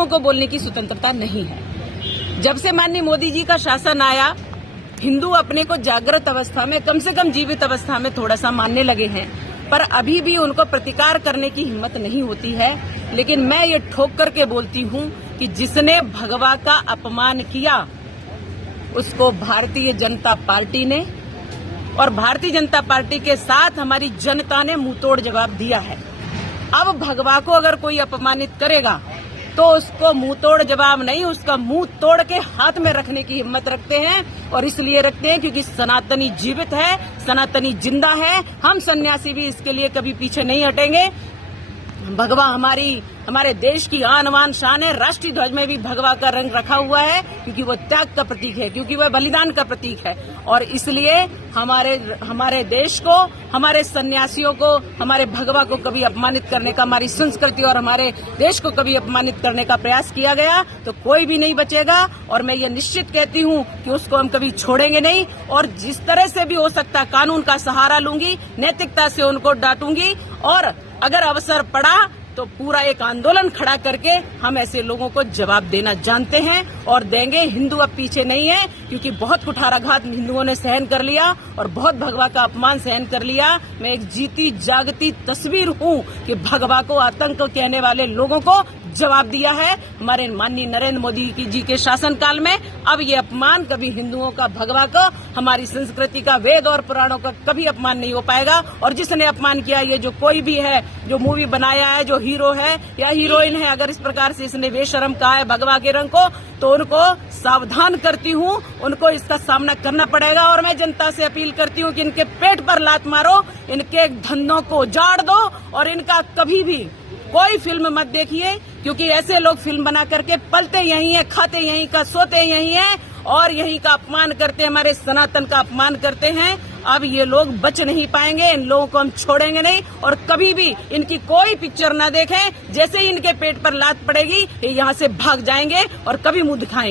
लोगों को बोलने की स्वतंत्रता नहीं है। जब से माननीय मोदी जी का शासन आया, हिंदू अपने को जागृत अवस्था में, कम से कम जीवित अवस्था में थोड़ा सा मानने लगे हैं, पर अभी भी उनको प्रतिकार करने की हिम्मत नहीं होती है। लेकिन मैं ये ठोक करके बोलती हूँ कि जिसने भगवा का अपमान किया उसको भारतीय जनता पार्टी ने और भारतीय जनता पार्टी के साथ हमारी जनता ने मुंहतोड़ जवाब दिया है। अब भगवा को अगर कोई अपमानित करेगा तो उसको मुंहतोड़ जवाब नहीं, उसका मुंह तोड़ के हाथ में रखने की हिम्मत रखते हैं। और इसलिए रखते हैं क्योंकि सनातनी जीवित है, सनातनी जिंदा है। हम सन्यासी भी इसके लिए कभी पीछे नहीं हटेंगे। भगवा हमारे देश की आन बान शान है। राष्ट्रीय ध्वज में भी भगवा का रंग रखा हुआ है क्योंकि वो त्याग का प्रतीक है, क्योंकि वह बलिदान का प्रतीक है। और इसलिए हमारे देश को, हमारे सन्यासियों को, हमारे भगवा को कभी अपमानित करने का, हमारी संस्कृति और हमारे देश को कभी अपमानित करने का प्रयास किया गया तो कोई भी नहीं बचेगा। और मैं ये निश्चित कहती हूँ कि उसको हम कभी छोड़ेंगे नहीं। और जिस तरह से भी हो सकता कानून का सहारा लूंगी, नैतिकता से उनको डांटूंगी। और अगर अवसर पड़ा तो पूरा एक आंदोलन खड़ा करके हम ऐसे लोगों को जवाब देना जानते हैं और देंगे। हिंदू अब पीछे नहीं है क्योंकि बहुत कुठाराघात हिंदुओं ने सहन कर लिया और बहुत भगवा का अपमान सहन कर लिया। मैं एक जीती जागती तस्वीर हूँ कि भगवा को आतंक कहने वाले लोगों को जवाब दिया है हमारे माननीय नरेंद्र मोदी जी के शासनकाल में। अब ये अपमान कभी हिंदुओं का, भगवा का, हमारी संस्कृति का, वेद और पुराणों का कभी अपमान नहीं हो पाएगा। और जिसने अपमान किया, ये जो कोई भी है, जो मूवी बनाया है, जो हीरो है या हीरोइन है, अगर इस प्रकार से इसने बेशरम कहा है भगवा के रंग को, तो उनको सावधान करती हूँ, उनको इसका सामना करना पड़ेगा। और मैं जनता से अपील करती हूँ कि इनके पेट पर लात मारो, इनके धंधों को उजाड़ दो और इनका कभी भी कोई फिल्म मत देखिए क्योंकि ऐसे लोग फिल्म बना करके पलते यहीं हैं, खाते यहीं का, सोते यहीं हैं और यहीं का अपमान करते, हमारे सनातन का अपमान करते हैं। अब ये लोग बच नहीं पाएंगे, इन लोगों को हम छोड़ेंगे नहीं और कभी भी इनकी कोई पिक्चर ना देखें। जैसे ही इनके पेट पर लात पड़ेगी ये यहाँ से भाग जाएंगे और कभी मुंह दिखाएंगे।